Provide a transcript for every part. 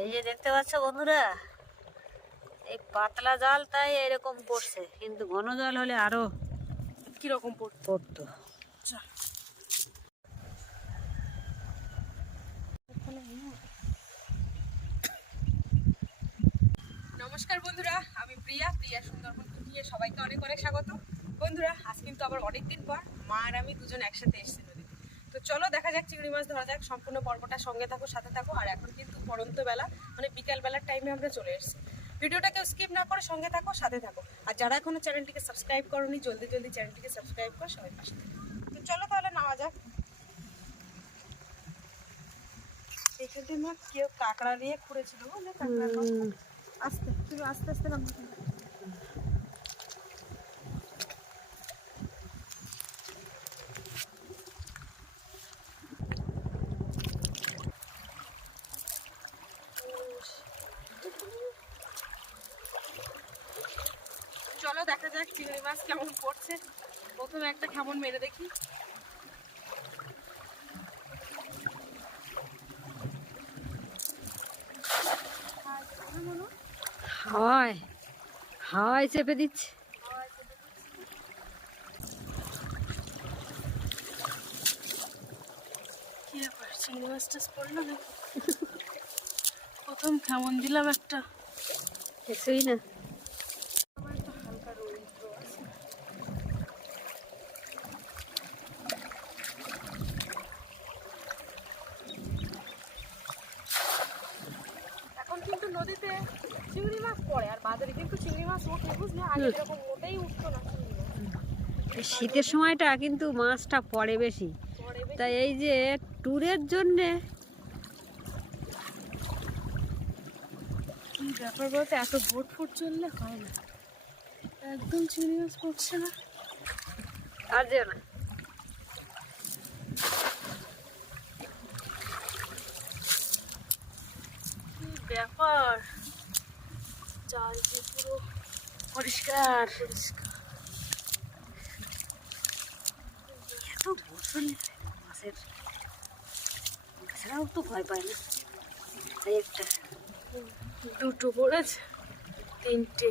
এই যে দেখতে পাচ্ছ বন্ধুরা, এই পাতলা জাল তাই এরকম পড়ছে, কিন্তু ঘন জল হলে আরও কীরকম পড়তো। পড়তো নমস্কার বন্ধুরা, আমি প্রিয়া প্রিয়া সুন্দরবন কুকিংয়ে সবাইকে অনেক অনেক স্বাগত। বন্ধুরা, আজ কিন্তু আবার অনেক দিন পর মা আর আমি দুজন একসাথে এসেছি নদীতে তো চলো দেখা যাক চিংড়ি মাছ ধরা যাক, সম্পূর্ণ পর্বটা সঙ্গে থাকো, সাথে থাকো। আর এখন কিন্তু পরন্ত বেলা মানে বিকাল বেলার টাইমে আমরা চলে এসেছি। ভিডিওটা কেউ স্কিপ না করে সঙ্গে থাকো, সাথে থাকো। আর যারা এখনও চ্যানেলটিকে সাবস্ক্রাইব করোনি, জলদি জলদি চ্যানেলটিকে সাবস্ক্রাইব করো, সবাই পাশে। তো চলো তাহলে নেওয়া যাক। এখানটা মা কেউ কাঁকড়া নিয়ে খুঁড়েছিল আস্তে, তুমি আস্তে আস্তে নাম চলো দেখা যাক চিংড়ি মাছ কেমন পড়ছে। প্রথমে একটা কেমন মেরে দেখি। হাওয়ায় হাওয়ায় চেপে দিচ্ছে। চিংড়ি মাছ টাছ পড়ল নাকি? প্রথম কেমন দিলাম একটা। কিছুই না আমার একটু হালকা রৌদ্র আছে এখন কিন্তু নদীতে চিংড়ি মাছ পড়ে আর বাজারে কিন্তু চিংড়ি মাছ ওঠে বুঝলে? আগে এরকম মোটেই উঠতো না চিংড়ি মাছ। শীতের সময়টা কিন্তু মাছটা পড়ে বেশি। তাই এই যে ট্যুরের জন্যে ব্যাপার বলতে এত ভোট ফুট চললে হয় না। একদম চিংড়ি মাছ পড়ছে না। আর যে না। ব্যাপার। জাল পুরো পরিষ্কার? পরিষ্কার এত মাছের। মাছেরাও তো ভয় পায় না। একটা দুটো পড়েছে তিনটে।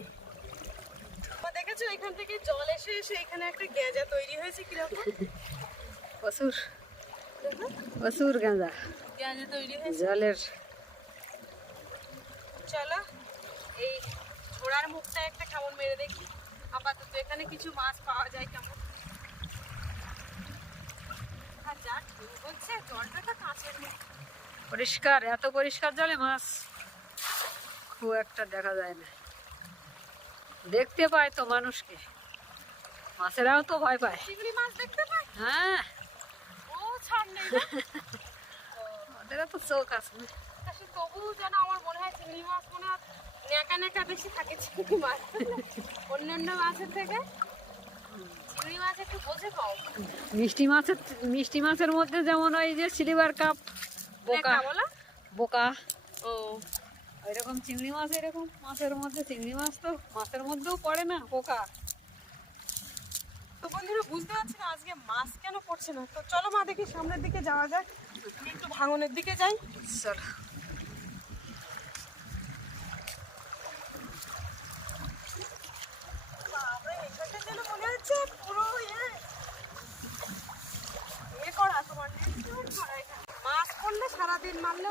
দেখেছ এখান থেকে জল এসে এসে এখানে একটা গেজা তৈরি হয়েছে কীরকম? প্রচুর প্রচুর গাঁজা গেজা তৈরি হয়েছে। জলের চলো। এই ছোড়ার মুখটা একটা কেমন মেরে দেখি। আপাতত এখানে কিছু মাছ পাওয়া যায় কেমন? পরিষ্কার এত পরিষ্কার জলে মাছ খুব একটা দেখা যায় না। দেখতে পায় তো মানুষকে। মাছেরাও তো ভয় পায়। মাছ দেখতে পাই হ্যাঁ। ও ছাড় নেই না। ওদেরও তো চোখ আছে। না তা সে তবুও যেন আমার মনে হয় চিংড়ি মাছ মনে ন্যাকা ন্যাকা বেশি থাকে চিংড়ি মাছ। অন্যান্য মাছের থেকে চিংড়ি মাছ একটু বোঝে কম। মিষ্টি মাছের মিষ্টি মাছের মধ্যে যেমন ওই যে সিলিভার কাপ বোকা বলো। বোকা। ও। এরকম চিংড়ি মাছ এরকম মাছের মধ্যে চিংড়ি মাছ তো মাছের মধ্যেও পড়ে না পোকা তো বন্ধুরা বুঝতে পারছি না আজকে মাছ কেন পড়ছে না। তো চলো মা দেখি সামনের দিকে যাওয়া যাক। একটু ভাঙনের দিকে যাই। চলো বাবা, এখানটা যেন মনে হচ্ছে পুরো ইয়ে এ করা তোমার net দিয়ে করা এখানে। মাছ পড়লে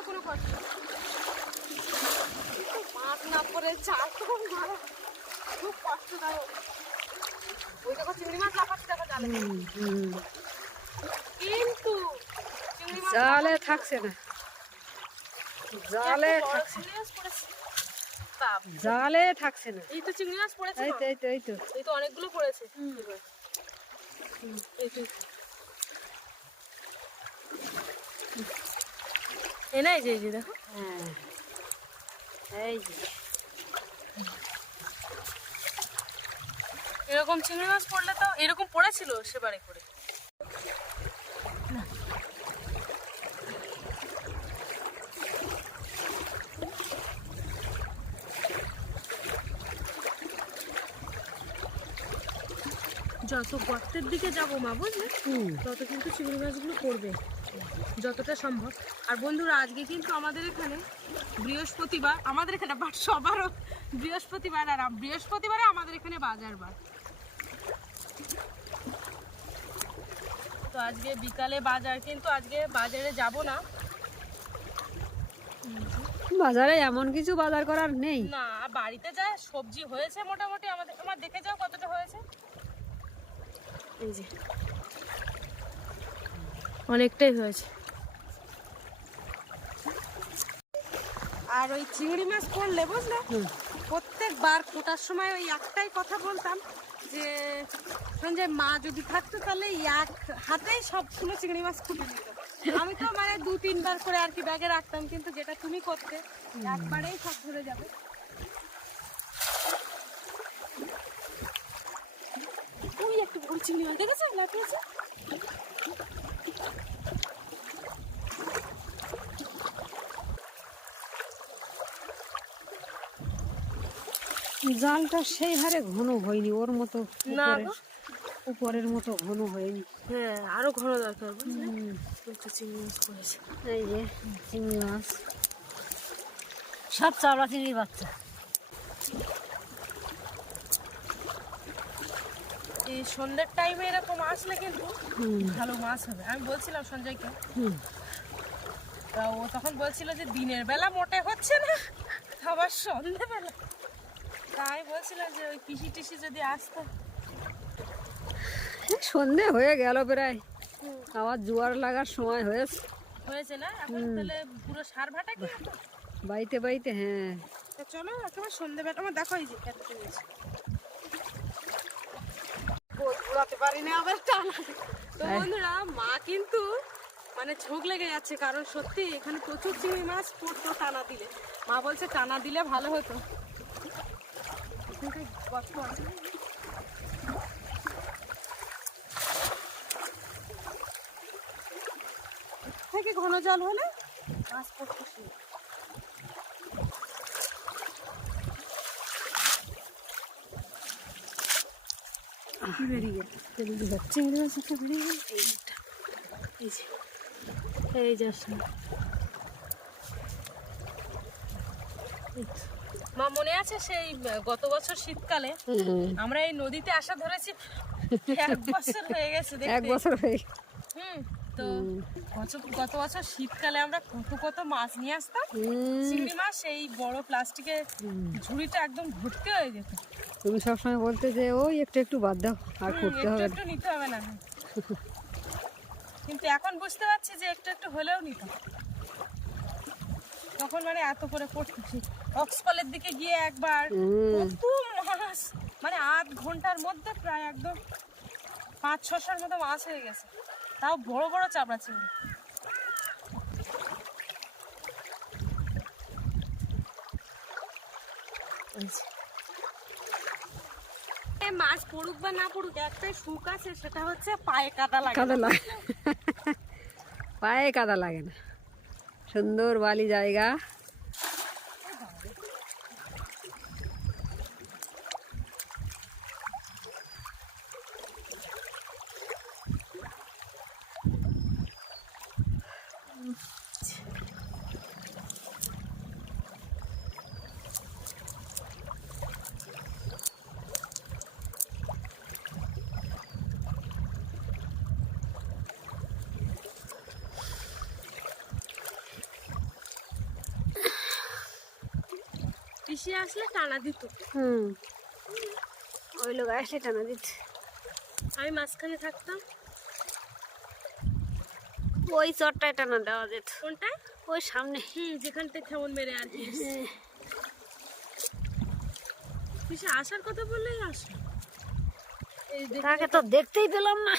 মারলেও কোনো কিন্তু মাছ না চাল তো মারা খুব কষ্টদায়ক ওই দেখো চিংড়ি মাছ লাফাচ্ছে দেখো জালে। কিন্তু চিংড়ি মাছ জালে থাকছে না। জালে থাকছে জালে থাকছে না। এই তো চিংড়ি মাছ পড়েছে এই তো। এই তো এই তো। এই তো অনেকগুলো পড়েছে। এই তো। এই না এই যে এই যে দেখো। হ্যাঁ এই যে। এরকম চিংড়ি মাছ পড়লে তো এরকম পড়েছিল সেবারে করে। যত গর্তের দিকে যাব মা বুঝলে? হুম। তত কিন্তু চিংড়ি মাছগুলো পড়বে যতটা সম্ভব। আর বন্ধুরা আজকে কিন্তু আমাদের এখানে বৃহস্পতিবার আমাদের এখানে বাট সবারও বৃহস্পতিবার আর বৃহস্পতিবারে আমাদের এখানে বাজার বার তো আজকে বিকালে বাজার কিন্তু আজকে বাজারে যাব না। বাজারে এমন কিছু বাজার করার নেই। না বাড়িতে যা সবজি হয়েছে মোটামুটি আমাদের আমার দেখে যাও কতটা হয়েছে। এই যে। অনেকটাই হয়েছে। আর ওই চিংড়ি মাছ করলে বুঝলে? প্রত্যেকবার কোটার সময় ওই একটাই কথা বলতাম যে যে মা যদি থাকতো তাহলে এক হাতেই সবগুলো চিংড়ি মাছ খুঁটে নিত। আমি তো মানে দু তিনবার করে আর কি ব্যাগে রাখতাম কিন্তু যেটা তুমি করতে একবারেই সব ধরে যাবে। ওই একটু বড় চিংড়ি মাছ দেখেছ? লাফিয়েছে জালটা সেই হারে ঘন হয়নি ওর মতো না উপরে- উপরের মতো ঘন হয়নি। হ্যাঁ আরও ঘন দরকার চিংড়ি মাছ করেছে। এই যে চিংড়ি মাছ। সব চাওড়া চিংড়ির বাচ্চা। এই সন্ধ্যের টাইমে এরকম আসলে কিন্তু ভালো মাছ হবে। আমি বলছিলাম সঞ্জয়কে। হুম। তা ও তখন বলছিল যে দিনের বেলা মোটে হচ্ছে না আবার সন্ধ্যেবেলা। বলছিলাম যে ওই পিসি টিসি যদি আসতো। সন্ধে হয়ে গেল প্রায়। আবার জোয়ার লাগার সময় হয়েছে। হয়েছে না? এখন তাহলে পুরো সার ভাটা কি বাইতে বাইতে হ্যাঁ। চলো একেবারে সন্ধ্যেবেলা আমার দেখো এই যে এতটা নিয়েছে ঘুরাতে পারি না আবার টানা তো বন্ধুরা মা কিন্তু মানে ঝোঁক লেগে যাচ্ছে কারণ সত্যি এখানে প্রচুর চিংড়ি মাছ পড়তো টানা দিলে। মা বলছে টানা দিলে ভালো হতো। কিন্তু গর্ত আছে? থেকে ঘন জল হলে মাছ পড়তে শুরু বেরিয়ে বেরিয়ে গেল? চিংড়ি মাছ একটা বেরিয়ে গেল? এই এই যে এই যে আসলে। মা মনে আছে সেই গত বছর শীতকালে আমরা এই নদীতে আসা ধরেছি এক বছর হয়ে গেছে এক বছর হয়ে হুম তো গত- বছর শীতকালে আমরা কত কত মাছ নিয়ে আসতাম। চিংড়ি মাছ এই বড় প্লাস্টিকের ঝুড়িটা একদম ভর্তি হয়ে যেত। তুমি সবসময় বলতে যে ওই একটু একটু বাদ দাও আর করতে হবে একটু নিতে হবে না। কিন্তু এখন বুঝতে পারছি যে একটু একটু হলেও নিতাম তখন মানে এত করে পড়তেছি অক্সফলের দিকে গিয়ে একবার হুম, কত মাছ মানে আধ ঘণ্টার মধ্যে প্রায় একদম পাঁচ ছশোর মতো মাছ হয়ে গেছে। তাও বড় বড় চাপড়া ছিল মাছ পড়ুক বা না পড়ুক একটাই সুখ আছে সেটা হচ্ছে পায়ে কাদা লাগে। কাদা লাগে। পায়ে কাদা লাগে না। সুন্দর বালি জায়গা পিসি আসলে টানা দিত। হুম। ওই লোক আসলে টানা দিত। আমি মাঝখানে থাকতাম। ওই চটটায় টানা দেওয়া যেত। কোনটা? ওই সামনে। হুম যেখান থেকে কেমন মেরে আর কি পিসি আসার কথা বললেই আসে তাকে তো দেখতেই পেলাম না।